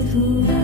through.